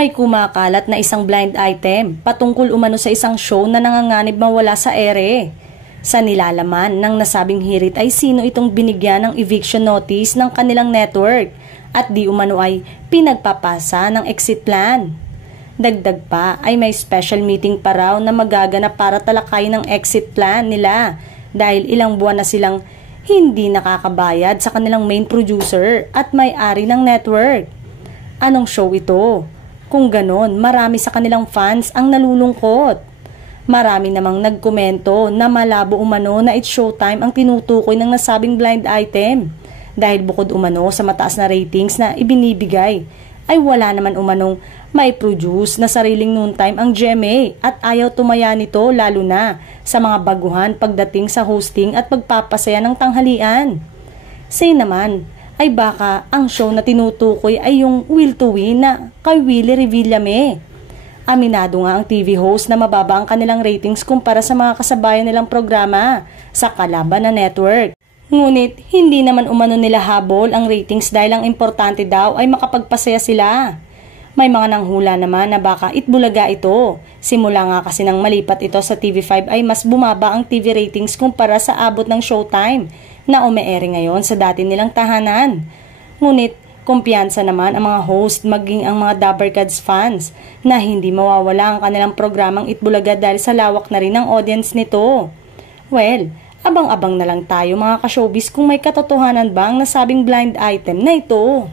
May kumakalat na isang blind item patungkol umano sa isang show na nanganganib mawala sa ere. Sa nilalaman ng nasabing hirit ay sino itong binigyan ng eviction notice ng kanilang network at di umano ay pinagpapasa ng exit plan. Dagdag pa ay may special meeting pa raw na magaganap para talakayin ng exit plan nila dahil ilang buwan na silang hindi nakakabayad sa kanilang main producer at may-ari ng network. Anong show ito? Kung ganon, marami sa kanilang fans ang nalulungkot. Marami namang nagkomento na malabo umano na it's showtime ang tinutukoy ng nasabing blind item. Dahil bukod umano sa mataas na ratings na ibinibigay, ay wala naman umanong may produce na sariling noontime ang GMA at ayaw tumaya nito lalo na sa mga baguhan pagdating sa hosting at pagpapasaya ng tanghalian. Say naman, ay baka ang show na tinutukoy ay yung Will to Win na kay Willie Revillame. Aminado nga ang TV host na mababa ang kanilang ratings kumpara sa mga kasabayan nilang programa sa kalaban na network. Ngunit hindi naman umano nila habol ang ratings dahil ang importante daw ay makapagpasaya sila. May mga nanghula naman na baka itbulaga ito. Simula nga kasi nang malipat ito sa TV5 ay mas bumaba ang TV ratings kumpara sa abot ng showtime na umeere ngayon sa dati nilang tahanan. Ngunit kumpiyansa naman ang mga host maging ang mga Dabbercats fans na hindi mawawala ang kanilang programang Itbulaga dahil sa lawak na rin ng audience nito. Well, abang-abang na lang tayo mga ka-showbiz kung may katotohanan ba ang nasabing blind item na ito.